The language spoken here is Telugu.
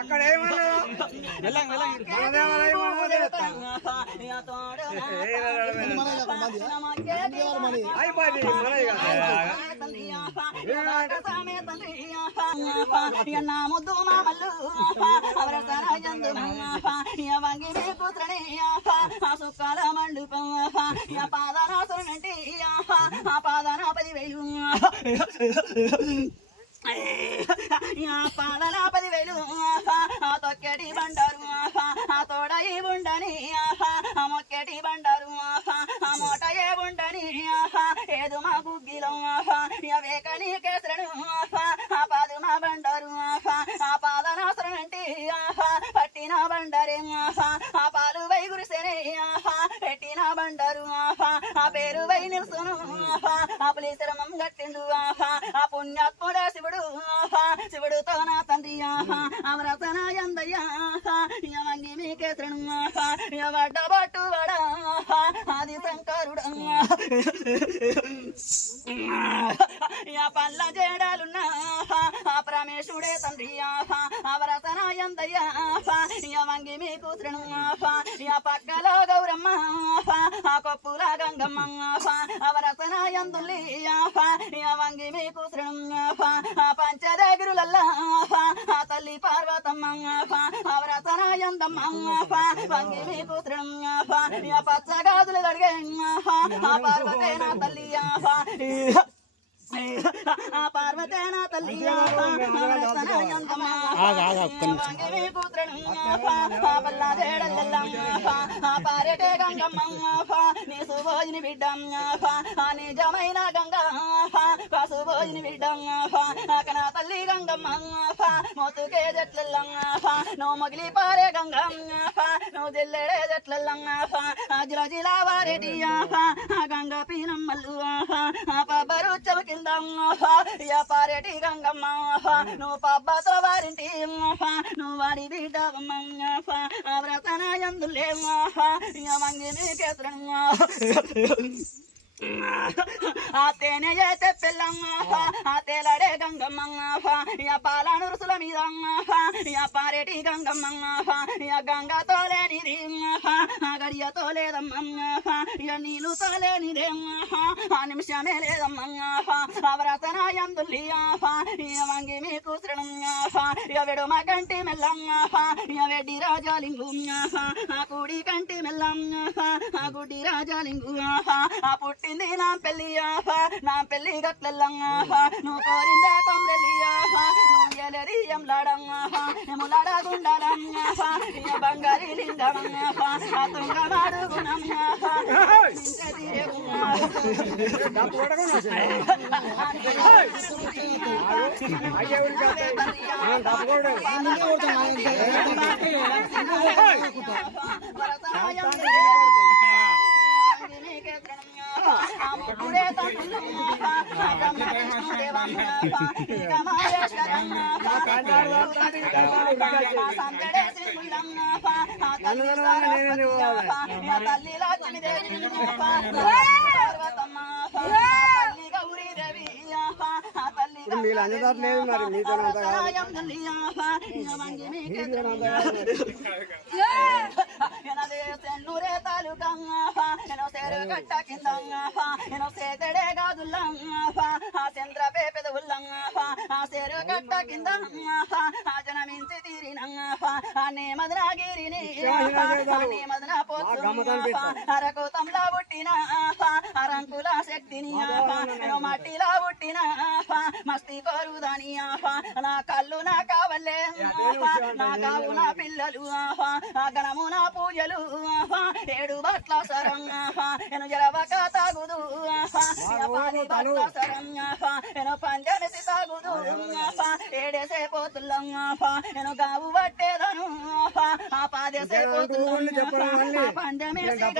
అక్కడ ఏమన్నా ముద్దు మామల్లు వంగి కూతురని సుఖాల మండుపం పాదనాసురంటే ఆ పాదన 10,000 పాదన 10,000 తొక్కెటి బండారు తోడయి ఉండని మొక్కెటి బండారు మోటయే ఉండని ఏదు మా గుగ్గిలం వేకని కేసరను పాదు మా బండారు పాదనాసరం అంటే పట్టిన బండారే పాలు వై గురిసెనే పెట్టిన బండారు పేరు వై నిలుసును పులిశ్రమం గట్టిండు పుణ్యాత్ముడే శివుడుతో నా తండ్రి అమరతన ఎందయ్య వంగి మీకేసరను వడ్డబట్టు వడ ఆది శంకరుడు పల్ల జేడాలున్నా పరమేశుడే తండ్రి అవరతన ఎందయ్య వంగి మీకు శ్రణు పక్కలో గౌరమ్మ కొప్పుల గంగమ్మ అవరతన ఎందుల్లి వంగి మీకు శ్రణు పంచదగిరులల్లా తల్లి పార్వతమ్మ అవరతన ఎందమ్మ వంగి మీకు శ్రణు పచ్చగాదులు అడిగే పార్వతేనా తల్లి పార్వతేనా తల్లి పారేటే గంగమ్మ నీ సుభోజిని బిడ్డ నిజమైన గంగా సుభోజిని బిడ్డ కనా తల్లి గంగమ్మ మొత్తుకే జట్లెల్లంగ నువ్వు మొగిలి పారే గంగా నువ్వు జిల్లెడే జట్లెల్లంగ జిల జిలా వారేటి గంగ పీనమ్మల్లు పబ్బరు చమకిల్ పారేటి గంగమ్మ నువ్వు పబ్బతో వారింటి నువ్వు వాడి బిడ్డమ్మ వ్రతన ఎందులే వంగి నీకేసరను ఆ తేనె చేతే పిల్లంగ ఆ తేలడే గంగమ్మ పాలనురుసుల మీద పారేటి గంగమ్మ గంగతో లేనిది గడియతో లేదమ్మ నీళ్ళుతో లేనిదే ఆ నిమిషమే లేదమ్మ వ్రతన ఎందుల్లి వంగి మీకు శ్రణు వెడు మా కంటి మెల్లంగ వెడ్డి రాజాలింగు కూడి కంటి మెల్లంగ గుడ్డి రాజాలింగు పుట్టి నా పెళ్లి గట్లెల్లంగ నువ్వు కోరిందే కొమ్రెల్లియా నువ్వు ఎలరియంలాడంగములాడగుండాలంగ బంగారి లింగమంగ తుంగమాడుగుణంగ మీరు అందదారు లేదు మరి మీతో నూరే తాలూకంగ సేరు కట్ట కిందంగ సేతడే గాదుల్లంగ చంద్ర పేపెద ఉల్లంగ సేరు కట్ట కింద జనమించి తీరినంగ నే మదనగిరిని నే మదన పోతు అరకోతంలా పుట్టిన అరంకుల శక్తిని మట్టిలా పుట్టిన మస్తి కోరుదాని నా కళ్ళు నా కావలే నా కావు నా పిల్లలు గణము నా పూజలు 7 ఏడు బట్ల సరంగా ఎను జరవక తాగుదు పాది బట్ల సరంగా ఎను పంజనసి తాగుదు ఏడేసే పోతుల్లంగా ఎను గావు పట్టేదను ఆ పాదేసే పోతుల్లంగా పంజమేసి